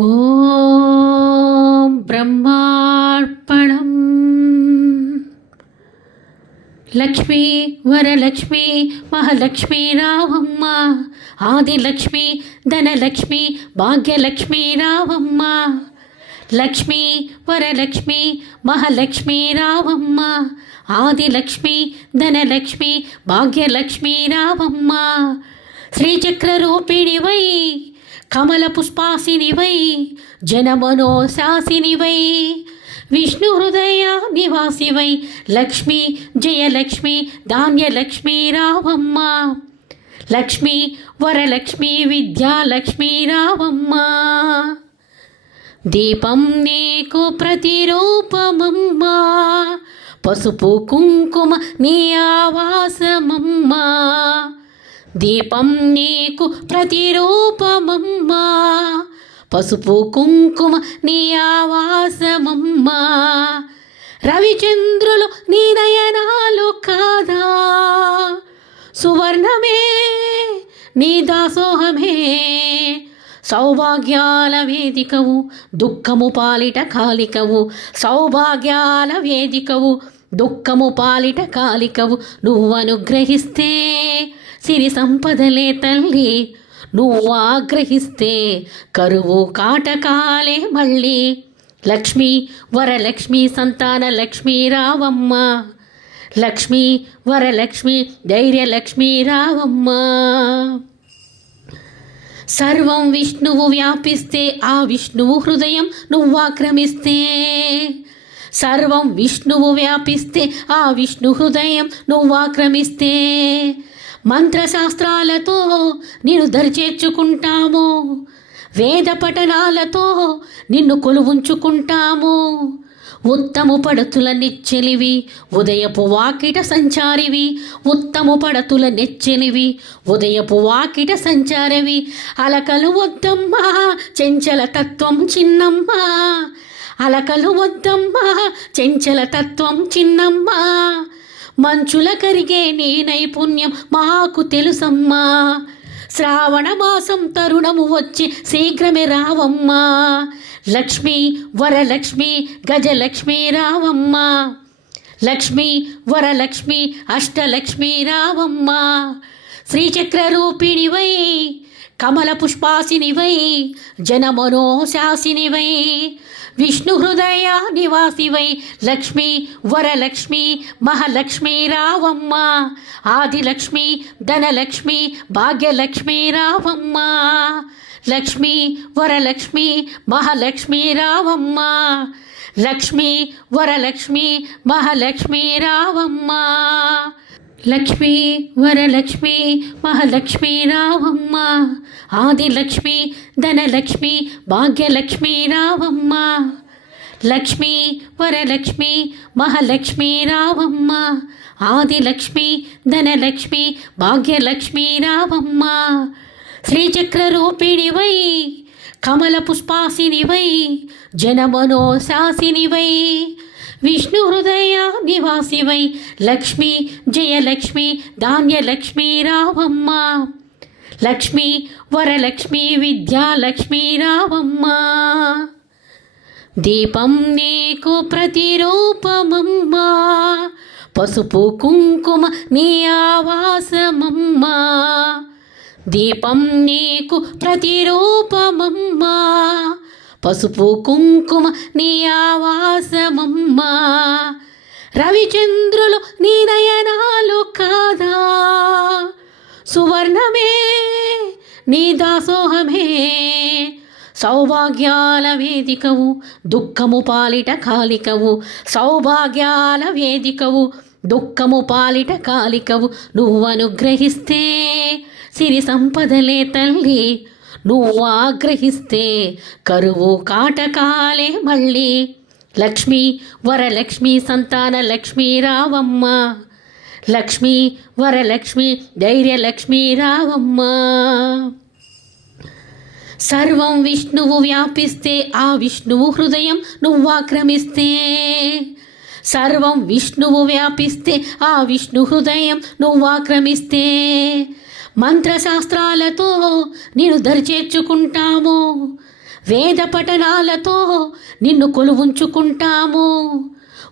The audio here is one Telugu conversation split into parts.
ఓం బ్రహ్మార్పణం. లక్ష్మీ వరలక్ష్మీ మహాలక్ష్మీ రావమ్మ, ఆదిలక్ష్మి ధనలక్ష్మి భాగ్యలక్ష్మీ రావమ్మ. లక్ష్మీ వరలక్ష్మి మహాలక్ష్మీ రావమ్మ, ఆదిలక్ష్మి ధనలక్ష్మి భాగ్యలక్ష్మీ రావమ్మ. శ్రీచక్ర రూపిణివై కమల పుష్పాసినివై జనమనోశాసినివై విష్ణు హృదయ నివాసివై లక్ష్మీ జయలక్ష్మి ధాన్యలక్ష్మీ రావమ్మ. లక్ష్మీ వరలక్ష్మి విద్యాలక్ష్మీ రావమ్మ. దీపం నీకు ప్రతిరూపమమ్మా, పసుపు కుంకుమ నీ ఆవాసమమ్మా. దీపం నీకు ప్రతిరూపమమ్మా, పసుపు కుంకుమ నీ ఆవాసమమ్మా. రవిచంద్రులు నీ నయనాలు కాదా, సువర్ణమే నీ దాసోహమే. సౌభాగ్యాల వేదికవు దుఃఖము పాలిట కాలికవు, సౌభాగ్యాల వేదికవు దుఃఖము పాలిట కాలికవు. నువ్వు అనుగ్రహిస్తే సిరి సంపదలే తల్లి, నువ్వు ఆగ్రహిస్తే కరువు కాటకాలే మళ్ళీ. లక్ష్మీ వరలక్ష్మి సంతాన లక్ష్మీ రావమ్మ. లక్ష్మీ వరలక్ష్మి ధైర్యలక్ష్మీ రావమ్మ. సర్వం విష్ణువు వ్యాపిస్తే ఆ విష్ణువు హృదయం నువ్వు ఆక్రమిస్తే. సర్వం విష్ణువు వ్యాపిస్తే ఆ విష్ణు హృదయం నువ్వు ఆక్రమిస్తే. మంత్రశాస్త్రాలతో నిన్ను దరిచేర్చుకుంటాము, వేద పఠనాలతో నిన్ను కొలువుంచుకుంటాము. ఉత్తము పడతుల నెచ్చెలివి ఉదయపు వాకిట సంచారివి, ఉత్తము పడతుల నెచ్చెలివి ఉదయపు వాకిట సంచారివి. అలకలు వద్దమ్మా చెంచల తత్వం చిన్నమ్మా, అలకలు వద్దమ్మా చెంచల తత్వం చిన్నమ్మా. మంచుల కరిగే నీ నైపుణ్యం మాకు తెలుసమ్మా. శ్రావణ మాసం తరుణము వచ్చి శీఘ్రమే రావమ్మా. లక్ష్మీ వరలక్ష్మి గజలక్ష్మీ రావమ్మ. లక్ష్మీ వరలక్ష్మి అష్టలక్ష్మీ రావమ్మ. శ్రీచక్ర రూపిణివై కమల పుష్పాసినివై జనమనోశాసినివై విష్ణు హృదయ నివాసివై లక్ష్మీ వరలక్ష్మి మహాలక్ష్మీ రావమ్మ. ఆదిలక్ష్మి ధనలక్ష్మి భాగ్యలక్ష్మీ రావమ్మ. లక్ష్మీ వరలక్ష్మి మహాలక్ష్మీ రావమ్మ. లక్ష్మీ వరలక్ష్మి మహాలక్ష్మీ రావమ్మ. లక్ష్మీ వరలక్ష్మి మహాలక్ష్మీ రావమ్మ. ఆదిలక్ష్మి ధనలక్ష్మి భాగ్యలక్ష్మీ రావమ్మ. లక్ష్మీ వరలక్ష్మి మహాలక్ష్మీ రావమ్మ. ఆదిలక్ష్మి ధనలక్ష్మి భాగ్యలక్ష్మీ రావమ్మ. శ్రీచక్ర రూపిణివై కమల పుష్పాసినివై జనమనోశాసినివై విష్ణు హృదయ నివాసివై లక్ష్మీ జయలక్ష్మి ధాన్యలక్ష్మీ రావమ్మ. లక్ష్మీ వరలక్ష్మి విద్యాలక్ష్మీ రావమ్మ. దీపం నీకు ప్రతిరూపమమ్మా, పసుపు కుంకుమ నీ ఆవాసమమ్మా. దీపం నీకు ప్రతిరూపమమ్మా, పసుపు కుంకుమ నీ ఆవాసమమ్మా. రవిచంద్రులు నీ నయనాలు కాదా, సువర్ణమే నీ దాసోహమే. సౌభాగ్యాల వేదికవు దుఃఖము పాలిట కాలికవు, సౌభాగ్యాల వేదికవు దుఃఖము పాలిట కాలికవు. నువ్వు అనుగ్రహిస్తే సిరి సంపదలే తల్లి, నువ్వు ఆగ్రహిస్తే కరువు కాటకాలే మళ్ళీ. లక్ష్మీ వరలక్ష్మి సంతాన లక్ష్మీ రావమ్మ. లక్ష్మీ వరలక్ష్మి ధైర్యలక్ష్మీ రావమ్మ. సర్వం విష్ణువు వ్యాపిస్తే ఆ విష్ణువు హృదయం నువ్వు ఆక్రమిస్తే. సర్వం విష్ణువు వ్యాపిస్తే ఆ విష్ణు హృదయం నువ్వు ఆక్రమిస్తే. మంత్రశాస్త్రాలతో నేను దరిచేర్చుకుంటాము, వేద పఠనాలతో నిన్ను కొలువుంచుకుంటాము.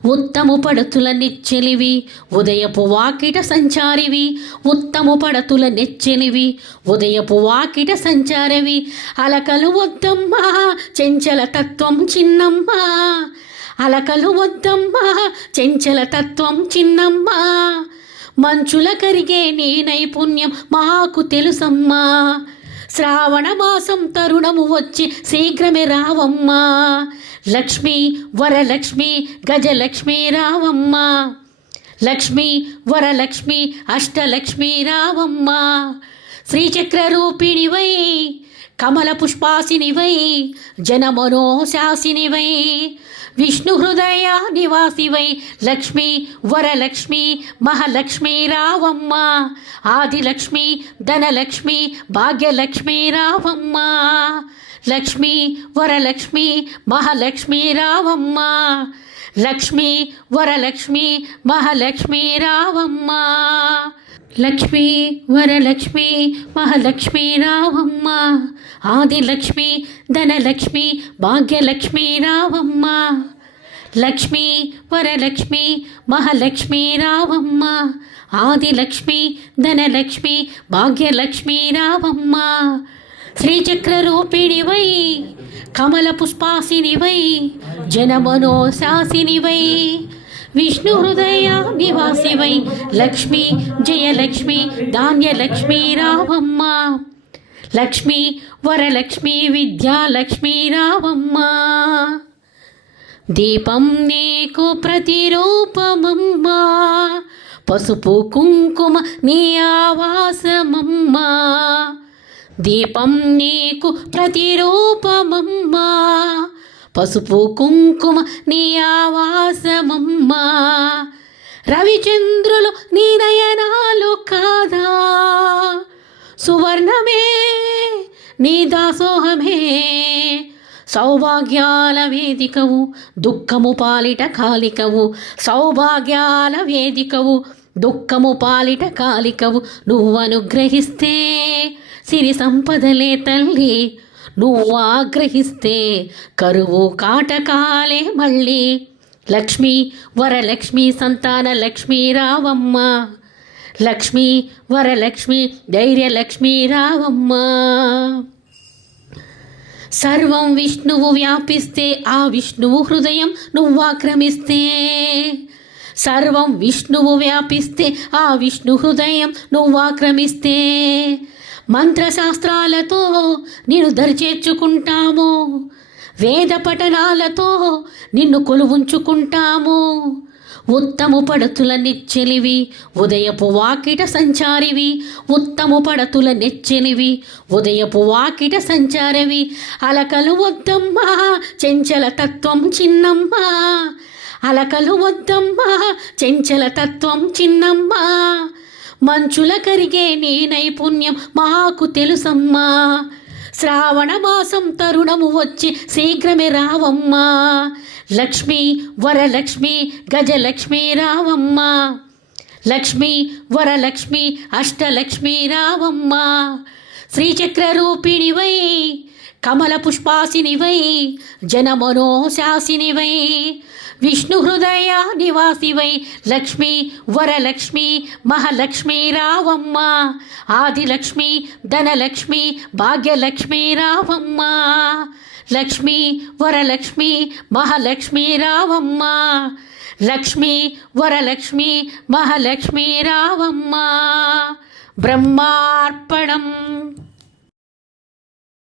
ఉత్తము పడతుల నెచ్చెలివి ఉదయపు వాకిట సంచారివి, ఉత్తము పడతుల నెచ్చెలివి ఉదయపు వాకిట సంచారవి. అలకలు వద్దమ్మా చెంచల తత్వం చిన్నమ్మా, అలకలు వద్దమ్మా చెంచల తత్వం చిన్నమ్మా. మంచుల కరిగే నీ నైపుణ్యం మాకు తెలుసమ్మా. శ్రావణ మాసం తరుణము వచ్చి శీఘ్రమే రావమ్మా. లక్ష్మీ వరలక్ష్మి గజలక్ష్మీ రావమ్మా. లక్ష్మీ వరలక్ష్మి అష్టలక్ష్మీ రావమ్మా. శ్రీచక్ర రూపిణివై కమల పుష్పాసినివై జనమనోశాసినివై విష్ణు హృదయ నివాసివై లక్ష్మీ వరలక్ష్మి మహాలక్ష్మీ రావమ్మా. ఆదిలక్ష్మి ధనలక్ష్మి భాగ్యలక్ష్మీ రావమ్మా. లక్ష్మీ వరలక్ష్మి మహాలక్ష్మీ రావమ్మా. లక్ష్మీ వరలక్ష్మి మహాలక్ష్మీ రావమ్మా. లక్ష్మీ వరలక్ష్మి మహాలక్ష్మీ రావమ్మా. ఆదిలక్ష్మి ధనలక్ష్మి భాగ్యలక్ష్మీ రావమ్మా. లక్ష్మీ వరలక్ష్మి మహాలక్ష్మీ రావమ్మా. ఆదిలక్ష్మి ధనలక్ష్మి భాగ్యలక్ష్మీ రావమ్మా. శ్రీచక్ర రూపిణివై కమల పుష్పాసినివై జనమనోశాసినివై విష్ణు హృదయ నివాసివై లక్ష్మీ జయలక్ష్మి ధాన్యలక్ష్మీ రావమ్మా. లక్ష్మీ వరలక్ష్మి విద్యాలక్ష్మీ రావమ్మా. దీపం నీకు ప్రతిరూపమమ్మా, పసుపు కుంకుమ నీ ఆవాసమమ్మా. దీపం నీకు ప్రతిరూపమమ్మా, పసుపు కుంకుమ నీ ఆవాసమమ్మా. రవిచంద్రులు నీ నయనాలు కాదా, సువర్ణమే నీ దాసోహమే. సౌభాగ్యాల వేదికవు దుఃఖము పాలిట కాలికవు, సౌభాగ్యాల వేదికవు దుఃఖము పాలిట కాలికవు. నువ్వు అనుగ్రహిస్తే సిరి సంపదలే తల్లి, నువ్వు ఆగ్రహిస్తే కరువు కాటకాలే మళ్ళీ. లక్ష్మీ వరలక్ష్మి సంతాన లక్ష్మీ రావమ్మా. లక్ష్మీ వరలక్ష్మి ధైర్యలక్ష్మీ రావమ్మా. సర్వం విష్ణువు వ్యాపిస్తే ఆ విష్ణువు హృదయం నువ్వు ఆక్రమిస్తే. సర్వం విష్ణువు వ్యాపిస్తే ఆ విష్ణు హృదయం నువ్వు ఆక్రమిస్తే. మంత్రశాస్త్రాలతో నిన్ను దరిచేర్చుకుంటాము, వేద పఠనాలతో నిన్ను కొలువుంచుకుంటాము. ఉత్తము పడతుల నెచ్చెలివి ఉదయపు వాకిట సంచారివి, ఉత్తము పడతుల నెచ్చెలివి ఉదయపు వాకిట సంచారవి. అలకలు వద్దమ్మా చెంచల తత్వం చిన్నమ్మా, అలకలు వద్దమ్మా చెంచల తత్వం చిన్నమ్మా. మంచుల కరిగే నీ నైపుణ్యం మాకు తెలుసమ్మా. శ్రావణ మాసం తరుణము వచ్చి శీఘ్రమే రావమ్మా. లక్ష్మీ వరలక్ష్మి గజలక్ష్మీ రావమ్మా. లక్ష్మీ వరలక్ష్మి అష్టలక్ష్మీ రావమ్మా. శ్రీచక్ర రూపిణివై కమల పుష్పాసినివై జనమనోశాసినివై విష్ణు హృదయ నివాసివై లక్ష్మీ వరలక్ష్మి మహాలక్ష్మీ రావమ్మా. ఆదిలక్ష్మి ధనలక్ష్మి భాగ్యలక్ష్మీ రావమ్మా. లక్ష్మీ వరలక్ష్మి మహాలక్ష్మీ రావమ్మా. లక్ష్మీ వరలక్ష్మి మహాలక్ష్మీ రావమ్మా. బ్రహ్మార్పణం.